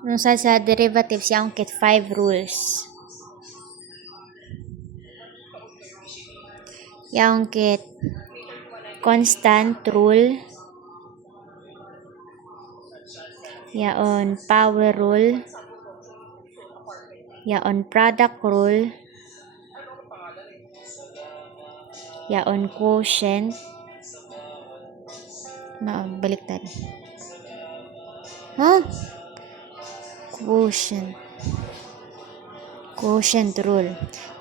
Nung sa derivatives, yung kit 5 rules. Yung kit constant rule. Yaon power rule. Yaon product rule. Yaon quotient. Baliktad. Huh? Quotient rule.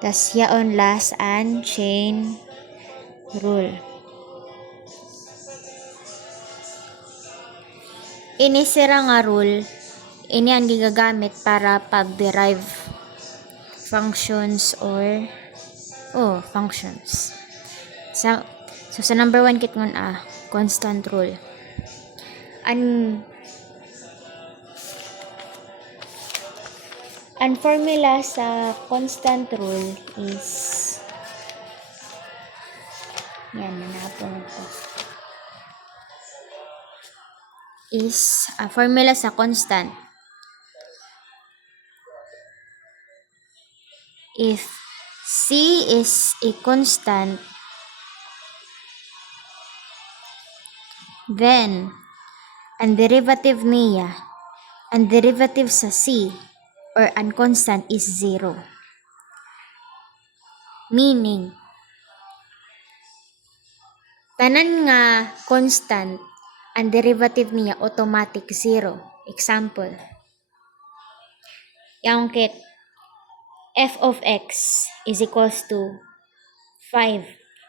Tas yaon last and chain rule. Ini sira nga rule, ini ang gigagamit para pag-derive functions or functions. So sa number 1 kit ngon constant rule. Ang formula sa constant rule is yan, nanapon ko. Is a formula sa constant. If C is a constant, then ang derivative sa C or ang constant is 0. Meaning, tanan nga constant, ang derivative niya automatic 0. Example, yung kit f of x is equals to 5.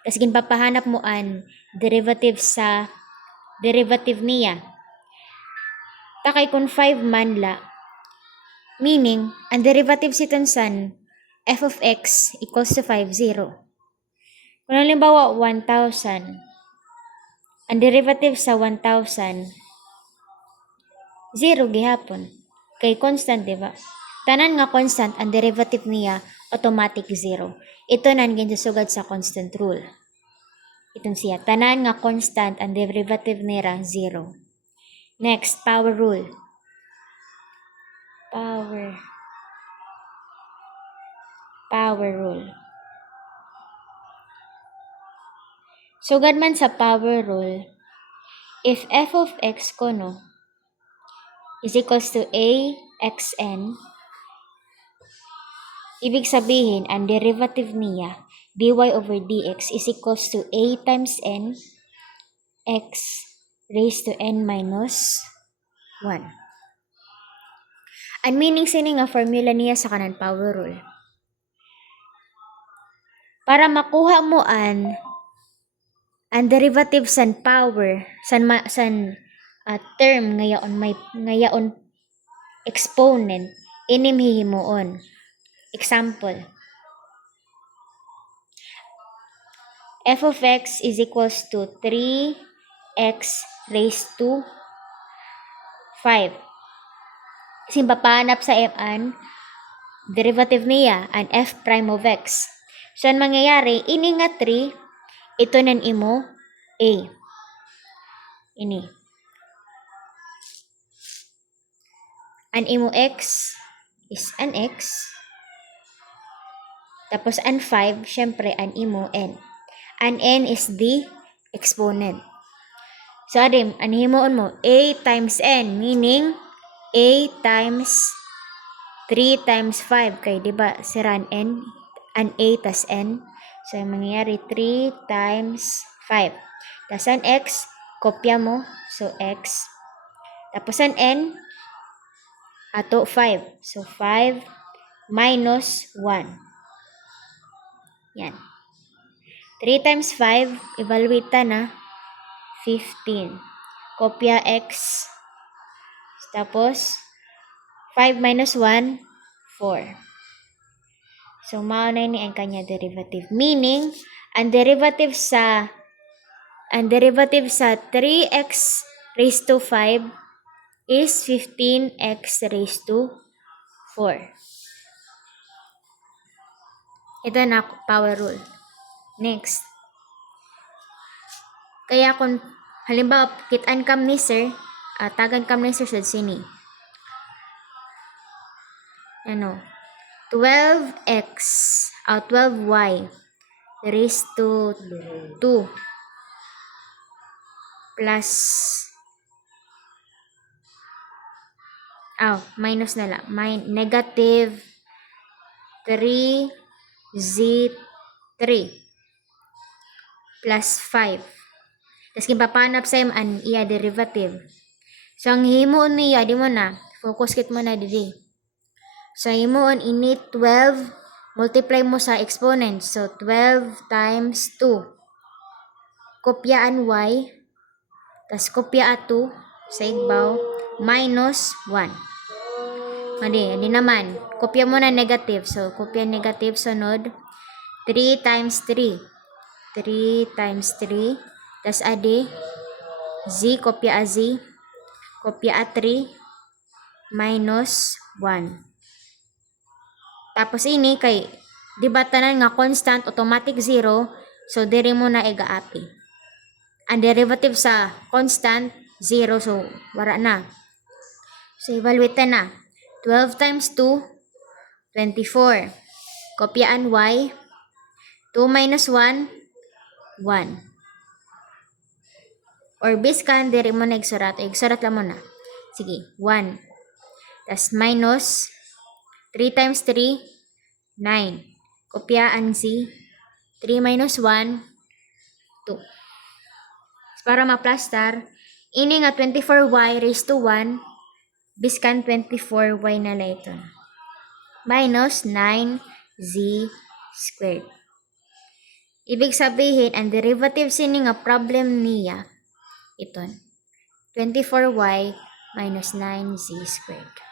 Kasi ginpapahanap mo ang derivative sa derivative niya. Takay kung 5 manla, meaning, ang derivative si Tansan, f of x equals to 5, 0. Kung halimbawa, 1,000, ang derivative sa 1,000, 0 gihapon. Kay constant, diba? Tanan nga constant, ang derivative niya, automatic 0. Ito nan ginsusugad sa constant rule. Itong siya. Tanan nga constant, ang derivative nira, 0. Next, power rule. Power rule. Sugad man sa power rule, if f of x kono is equals to a xn, ibig sabihin, ang derivative niya, dy over dx is equals to a times n x raised to n minus 1. Ang meaning sini nga formula niya sa kanan power rule. Para makuha mo ang derivative san power, term ngayon exponent, inim hihimuon. Example, f of x is equals to 3x raised to 5. Kasi papanap sa an derivative niya, an f prime of x. So, ang mangyayari, ini nga 3, ito nan imo a. Ini. An imo x is an x. Tapos, an 5, syempre, an imo n. An n is the exponent. So, adim, an himuon mo, a times n, meaning, a times 3 times 5. Kaya, diba, sira n, an a tas n. So, yung mangyayari, 3 times 5. Tas an x, kopya mo. So, x. Tapos an n, ato 5. So, 5 minus 1. Yan. 3 times 5, evaluate na, 15. Kopya x. Tapos, 5 minus 1, 4. So, maunay ni ang kanya derivative. Meaning, ang derivative sa 3x raised to 5 is 15x raised to 4. Ito na power rule. Next. Kaya kung halimbawa kitaan kam ni sir, tagan kam ni sir sa sini. ano, 12x, 12y raised to 2 plus, minus na lang, negative 3z3 plus 5. Tapos kimpapanap sa an iya derivative. So, ang himuon niya, di mo na, focus kit mo na didi. So, himuon ini 12, multiply mo sa exponent. So, 12 times 2. Kopyaan y, tapos kopya 2 sa igbaw, minus 1. Adi naman, kopya mo na negative. So, kopya negative, sunod, 3 times 3. 3 times 3. Tapos adi, z, kopya a z. Kopya a 3. Minus 1. Tapos ini, kay, di ba tanan nga constant, automatic 0. So, diri mo na iga-api. Ang derivative sa constant, 0. So, wala na. So, evaluate na. 12 times 2, 24. Kopyaan y. 2 minus 1, 1. Or biskan, diri mo na igsurat. Igsurat lang mo na. Sige, 1. Tas minus 3 times 3, 9. Kopyaan si 3 minus 1, 2. Para ma-plastar, ini nga 24y raised to 1, biskan 24y na lang ito. Minus 9z squared. Ibig sabihin, ang derivative sini nga problem niya, ito, 24y minus 9z squared.